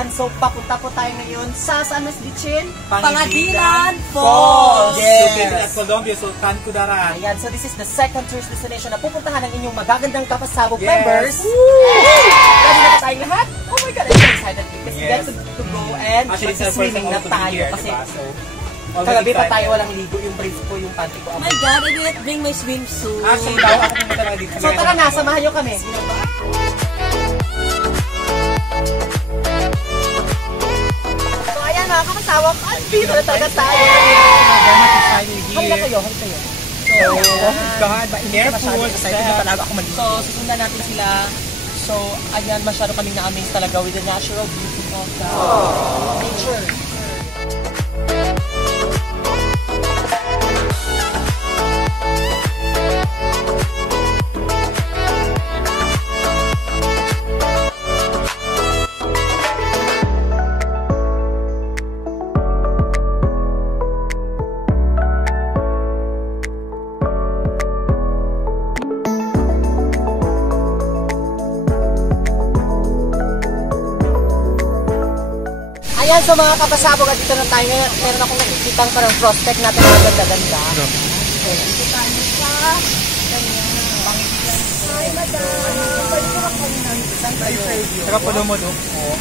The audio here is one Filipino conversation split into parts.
Ayan, so papunta po tayo ngayon sa saan mas bitchin? Pangadilan Falls! Yes! Located at Colombia, Sultan Kudarat. Ayan, so this is the second tourist destination na pupuntahan ng inyong magagandang kapasabog Yes. members. Ready na ba tayong lahat? Oh my God, I'm so excited because we get to go and swimming na tayo kasi kagabi pa tayo walang ligo, yung brief ko, yung panty ko. Oh my God, I didn't bring my swimsuit. Actually, daw ako pumunta lang dito. So tara na, samahan nyo kami. So ayan mga kapasawak, dito na talaga tayo. Halika kayo, halika kayo. So, oh my God, careful. Excited na talaga ako maligo. So susundan natin sila. So ayan, masyado kaming na-amaze talaga with the natural beauty of the nature. Ayan, so mga kapasabog, at dito na tayo ngayon. Meron akong nakikita parang prospect natin na ganda-ganda. So, dito tayo sa Hi, madam! Pwede ko mag-interview. Saka po mo, no?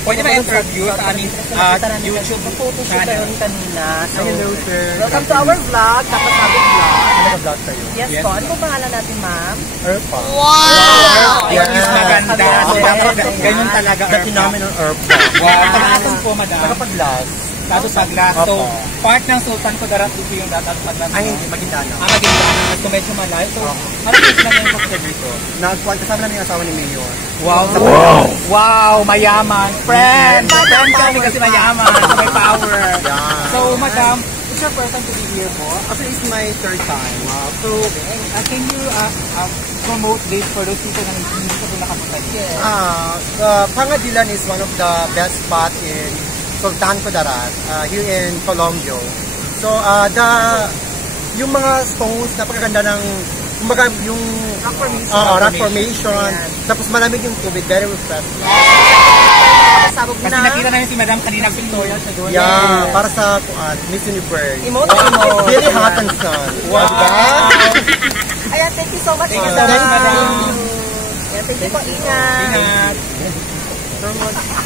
Pwede ba interview sa aming YouTube channel? Kanina. So, Hello, sir. welcome to our vlog, Kapasabog Vlog. Naka-vlog tayo. Yes po. Ano po pangalan natin, ma'am? Earpa. Wow! Yes, maganda. So, dapat ganyan talaga, The phenomenon Earpa. Wow. Pag-asan po, madam. Nakapag-vlog. Kaso sa glass. So, part ng Sultan Kudarat dito yung dapat pag-glass. Ay, hindi, Maguindana. Maguindana. So, medyo malayo. So, ano yung sila ngayon sa dito? Nagkuhan kasama namin yung asawa ni Mayor. Wow! Wow! Wow! Mayaman! Friend! Friend kami kasi mayaman. So, may power. Yeah. So, madam, it's your first time to be here po? Actually, it's my third time. So, can you promote this for those people na hindi ko nakapunta dito? Pangadilan is one of the best spot in Sultan Kudarat, here in Colombia. So, yung mga stones, napakaganda ng, kumbaga, yung rock formation. Tapos malamig yung tubig, very refreshing. Kasi nakita namin si Madam kanina Victoria sa doon. Yeah, para sa Miss Universe. Emote. Very hot and sun. Wow! Ayan, thank you so much. Thank you so much, madam. Ayan, thank you po. Ingat. Ingat.